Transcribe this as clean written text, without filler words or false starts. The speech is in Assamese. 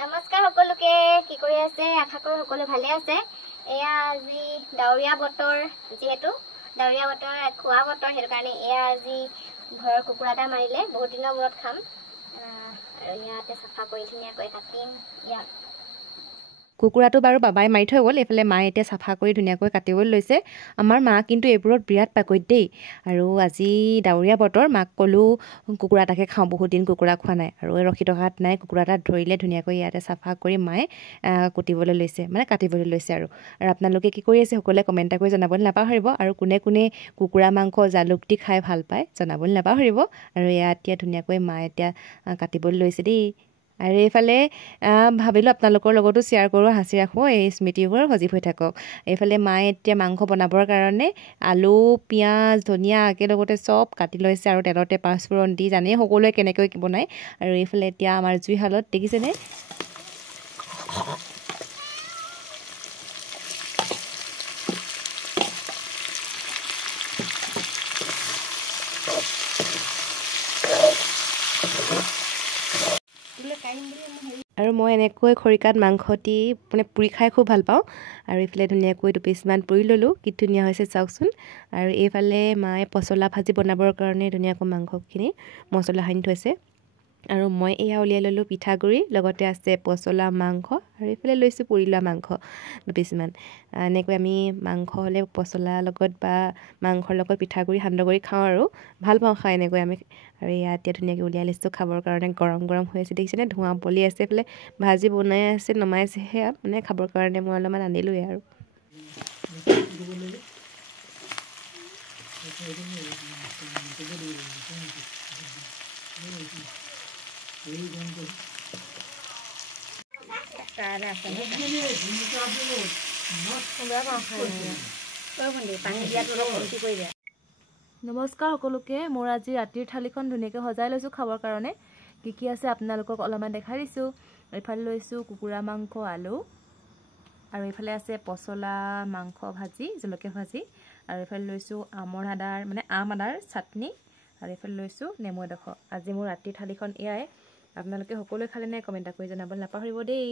নমস্কাৰ সকলোকে কি কৰি আছে আশা কৰো সকলো ভালে আছে এয়া আজি ডাউৰিয়া বতৰ যেহেতু ডাউৰিয়া বতৰ খোৱা বতৰ হেতু কাৰণে এয়া আজি ঘৰৰ কুকুৰা এটা মাৰিলে বহুত দিনৰ মূৰত খাম আৰু ইয়াতে সাফা কৰি ধুনিয়াকৈ কাটিম ইয়া কুকুৰাটো বাৰু বাবাই মাৰি থৈ গ'ল এফালে মায়ে এতিয়া চাফা কৰি ধুনীয়াকৈ কাটিবলৈ লৈছে আমাৰ মা কিন্তু এইবোৰত বিৰাট পাকৈত দেই আৰু আজি ডাউৰিয়া বতৰ মাক ক'লো কুকুৰা এটাকে খাওঁ বহুত দিন কুকুৰা খোৱা নাই আৰু ৰখি থকাত নাই কুকুৰা এটা ধৰিলে ধুনীয়াকৈ ইয়াতে চাফা কৰি মায়ে কুটিবলৈ লৈছে মানে কাটিবলৈ লৈছে আৰু আপোনালোকে কি কৰি আছে সকলোৱে কমেণ্ট এটা কৰি জনাবলৈ নাপাহৰিব আৰু কোনে কোনে কুকুৰা মাংস জালুক দি খাই ভাল পায় জনাবলৈ নাপাহৰিব আৰু ইয়াত এতিয়া ধুনীয়াকৈ মায়ে এতিয়া কাটিবলৈ লৈছে দেই আৰু এইফালে ভাবিলোঁ আপোনালোকৰ লগতো শ্বেয়াৰ কৰোঁ হাঁচি ৰাখোঁ এই স্মৃতিবোৰ সজীৱ হৈ থাকক এইফালে মায়ে এতিয়া মাংস বনাবৰ কাৰণে আলু পিঁয়াজ ধনিয়া একেলগতে চব কাটি লৈছে আৰু তেলতে পাঁচফোৰণ দি জানেই সকলোৱে কেনেকৈ বনায় আৰু এইফালে এতিয়া আমাৰ জুইশালত দেখিছেনে আৰু মই এনেকৈ খৰিকাত মাংস দি মানে পুৰি খাই খুব ভাল পাওঁ আৰু এইফালে ধুনীয়াকৈ দুপিচমান পুৰি ল'লোঁ কি ধুনীয়া হৈছে চাওকচোন আৰু এইফালে মায়ে পচলা ভাজি বনাবৰ কাৰণে ধুনীয়াকৈ মাংসখিনি মছলা সানি থৈছে আৰু মই এয়া উলিয়াই ল'লোঁ পিঠাগুড়ি লগতে আছে পচলা মাংস আৰু এইফালে লৈছোঁ পুৰি লোৱা মাংস দুপিচমান এনেকৈ আমি মাংস হ'লে পচলা লগত বা মাংসৰ লগত পিঠাগুড়ি সান্দহ কৰি খাওঁ আৰু ভাল পাওঁ খাই এনেকৈ আমি আৰু ইয়াত এতিয়া ধুনীয়াকৈ উলিয়াই লৈছোঁ খাবৰ কাৰণে গৰম গৰম হৈ আছে দেখিছেনে ধোঁৱা পলি আছে এইফালে ভাজি বনাই আছে নমাইছে সেয়া মানে খাবৰ কাৰণে মই অলপমান আনিলোঁৱে আৰু নমস্কাৰ সকলোকে মোৰ আজি ৰাতিৰ থালিখন ধুনীয়াকৈ সজাই লৈছোঁ খাবৰ কাৰণে কি আছে আপোনালোকক অলপমান দেখাই দিছোঁ এইফালে লৈছোঁ কুকুৰা মাংস আলু আৰু এইফালে আছে পচলা মাংস ভাজি জলকীয়া ভাজি আৰু এইফালে লৈছোঁ আম আদাৰ চাটনি আৰু এইফালে লৈছোঁ নেমু এডোখৰ আজি মোৰ ৰাতিৰ থালিখন এয়াই আপোনালোকে সকলোৱে খালে নাই কমেণ্ট কৰি জনাবলৈ নাপাহৰিব দেই